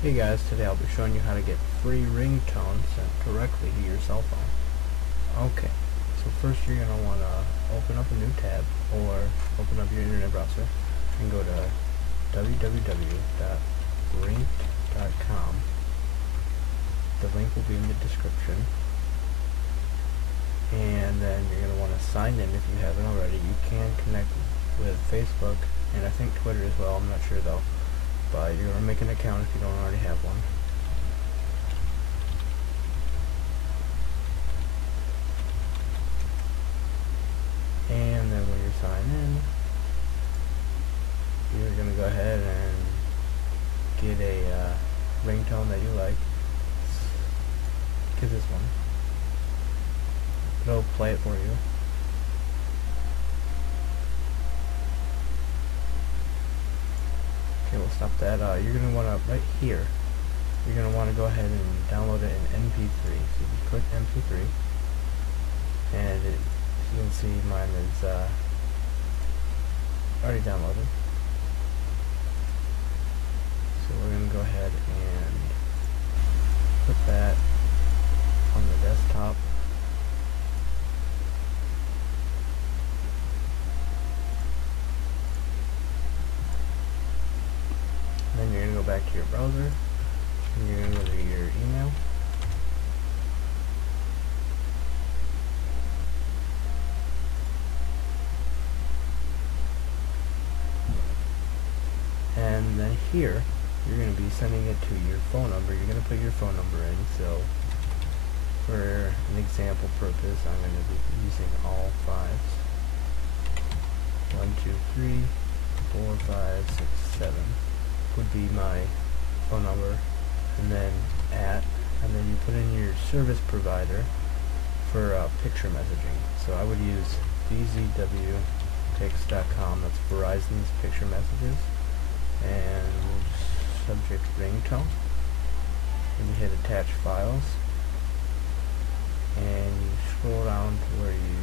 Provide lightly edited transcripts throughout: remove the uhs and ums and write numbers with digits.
Hey guys, today I'll be showing you how to get free ringtones sent directly to your cell phone. Okay, so first you're going to want to open up a new tab or open up your internet browser and go to www.ringtone.com. The link will be in the description, and then you're going to want to sign in if you haven't already. You can connect with Facebook and I think Twitter as well, I'm not sure though. But you're going to make an account if you don't already have one. And then when you're signed in, you're going to go ahead and get a ringtone that you like. Get this one. It'll play it for you. Okay, we'll stop that. You're going to want to, right here, you're going to want to go ahead and download it in MP3. So you click MP3, and you can see mine is already downloaded. So we're going to go ahead and put that on the desktop. Then you're going to go back to your browser, and you're going to go to your email. And then here, you're going to be sending it to your phone number. You're going to put your phone number in. So, for an example purpose, I'm going to be using all fives. 1, 2, 3, 4, 5, 6, 7. Would be my phone number, and then and then you put in your service provider for picture messaging. So I would use vzwtext.com. That's Verizon's picture messages, and subject ringtone. And you hit attach files, and you scroll down to where you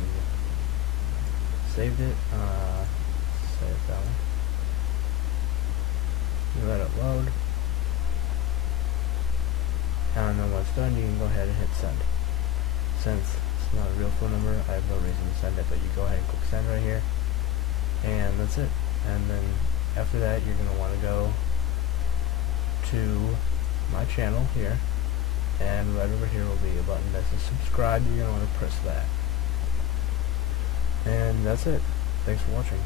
saved it. Save that one. You let it load, and then when it's done, you can go ahead and hit send. Since it's not a real phone number, I have no reason to send it, but you go ahead and click send right here, and that's it. And then after that, you're going to want to go to my channel here, and right over here will be a button that says subscribe. You're going to want to press that, and that's it. Thanks for watching.